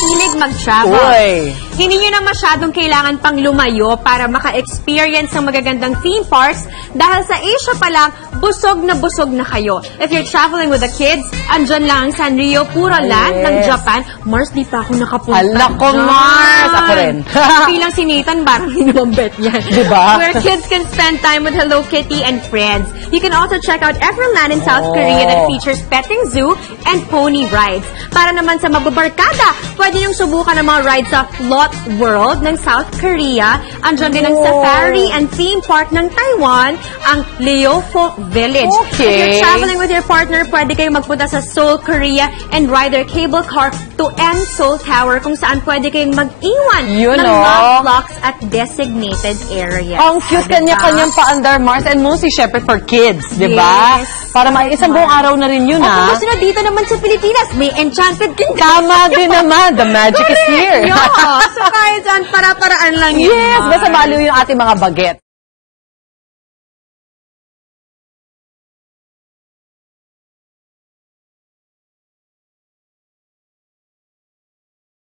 hilig mag-travel. Hindi nyo na masyadong kailangan pang lumayo para maka-experience ng magagandang theme parks dahil sa Asia pa lang, busog na kayo. If you're traveling with the kids, andyan lang ang Sanrio Puro Land ng Japan. Mars, di pa ako nakapunta. Hala ko, Mars! Ako rin. Bilang si Nathan, parang hinuwambet yan. Diba? Where kids can spend time with Hello Kitty and friends. You can also check out Everland in South Korea that features petting zoo and pony rides. Para naman sa mababarkada, pwede niyong subukan ng mga rides sa Lot World ng South Korea. Andyan din ang safari and theme park ng Taiwan, ang Leofo Village. If you're traveling with your partner, pwede kayong magpunta sa Seoul, Korea and ride their cable car to N Seoul Tower kung saan pwede kayong mag-iwan ng love blocks at designated areas. Ang cute kanya-kanyang paandar, Mars, and mostly syempre for kids, di ba? Para isang buong araw na rin yun, At kung dito naman sa Pilipinas, may Enchanted Kingdom. Tama din naman. The magic is here. So kaya dyan, para-paraan lang yun. Yes, basta baliw yung ating mga baget.